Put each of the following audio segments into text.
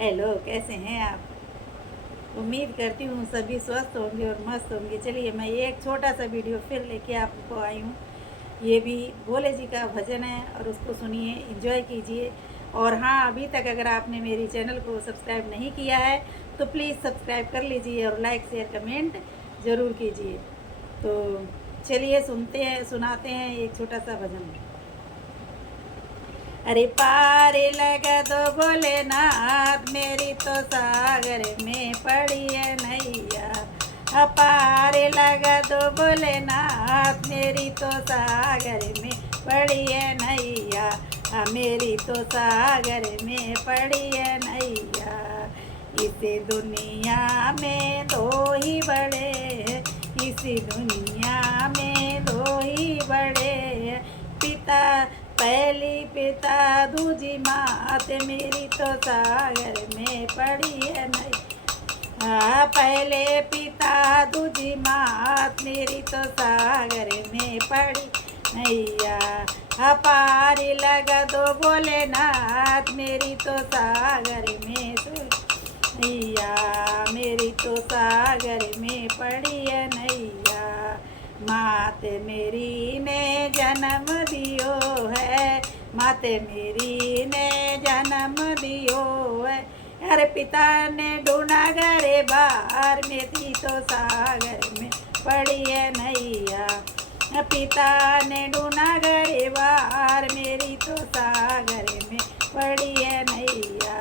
Hello, कैसे हैं आप? उम्मीद करती हूँ सभी स्वस्थ होंगे और मस्त होंगे। चलिए, मैं ये एक छोटा सा वीडियो फिर लेके आपको आई हूँ। ये भी भोले जी का भजन है और उसको सुनिए, एंजॉय कीजिए। और हाँ, अभी तक अगर आपने मेरी चैनल को सब्सक्राइब नहीं किया है तो प्लीज़ सब्सक्राइब कर लीजिए और लाइक शेयर कमेंट ज़रूर कीजिए। तो चलिए सुनाते हैं एक छोटा सा भजन। अरे पार लगा दो भोलेनाथ, मेरी तो सागर में पड़ी है नैया। पार लगा दो भोलेनाथ, मेरी तो सागर में पड़ी है नैया। मेरी तो सागर में पड़ी है नैया। इस दुनिया में दो ही बड़े हैं, इस दुनिया में दो ही बड़े हैं। पिता पहली पिता दूजी मात, मेरी तो सागर में पड़ी है नहीं। पहले पिता दूजी मात, मेरी तो सागर में पड़ी नैया। पार लगा दो भोलेनाथ, मेरी तो सागर में नैया। मेरी तो सागर में पड़ी है नैया। मात मेरी ने जन्म दियो है, मात मेरी ने जन्म दियो है। अरे पिता ने ढूंढा घरे बाहर, मेरी तो सागर में पड़ी है नैया। पिता ने ढूंढा घरे बाहर, मेरी तो सागर में पड़ी है नैया।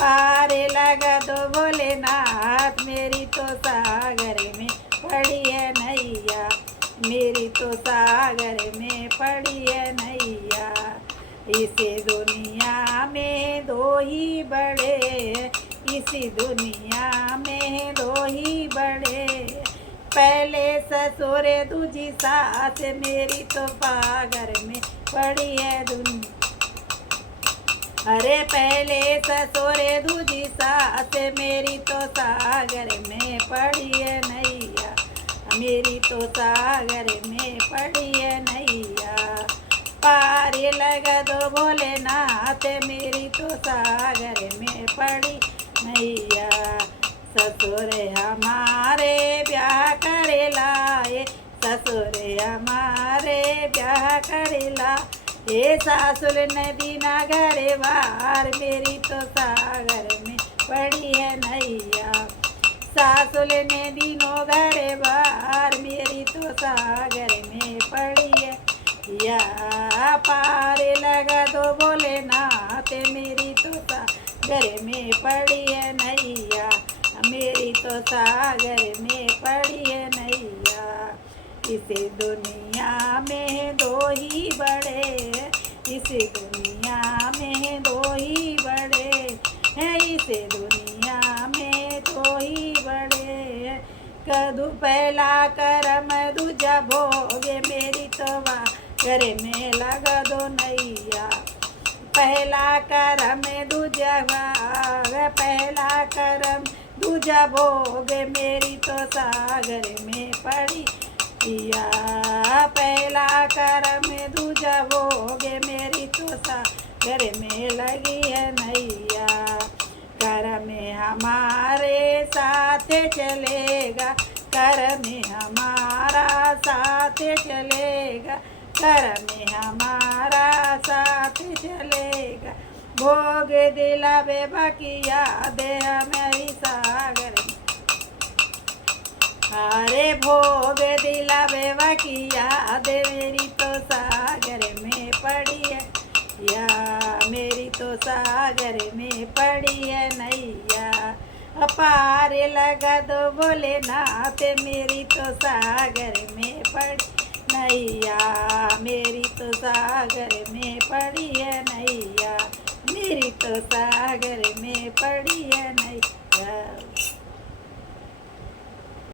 पार लगा दो भोलेनाथ, मेरी तो सागर में पड़ी है नैया। मेरी तो सागर में पड़ी है नैया। इस दुनिया में दो ही बड़े, इस दुनिया में दो ही बड़े। पहले ससुर दूजी सास, मेरी तो सागर में पड़ी है दुनिया। अरे पहले ससुर दूजी सास, मेरी तो सागर में पड़ी है नैया। मेरी तो सागर में पड़ी है नैया। पार लगा दो भोलेनाथ, मेरी तो सागर में पड़ी नैया। ससुर हमारे ब्याह करे लाए, ससुर हमारे ब्याह करे ला। ये सासुर नदी नागर बार, मेरी तो सागर में पड़ी है नैया। सासुर ने दिनों घर बार, मेरी तो सागर में पड़ी है या। पार लगा दो भोलेनाथ, मेरी तो सागर में पड़ी है नैया। मेरी तो सागर में पड़ी है नैया। इस दुनिया में दो ही बड़े, इस दुनिया में दो ही बड़े हैं, इस दुनिया में दो ही बड़े। कदू पहला करम दूजा भोग, मेरी तो घर में लगा दो नैया। पहला करम दूजा भाग, पहला करम दूजा भोग, मेरी तो सागर में पड़ी या। पहला करम दूजा भोग, मेरी तो सागर में लगी है नैया। कर में हमारे साथ चलेगा, कर में हमारा साथ चलेगा, कर में हमारा साथ चलेगा। भोग दिलावे बाकी याद मेरी सागर में। अरे भोग दिलावे बाकी याद, मेरी तो सागर में पड़ी है या। मेरी तो सागर में पड़ी है नैया। पार लगा दो भोलेनाथ, मेरी तो सागर में पड़ी नैया। मेरी तो सागर में पड़ी है नैया। मेरी तो सागर में पड़ी है नैया।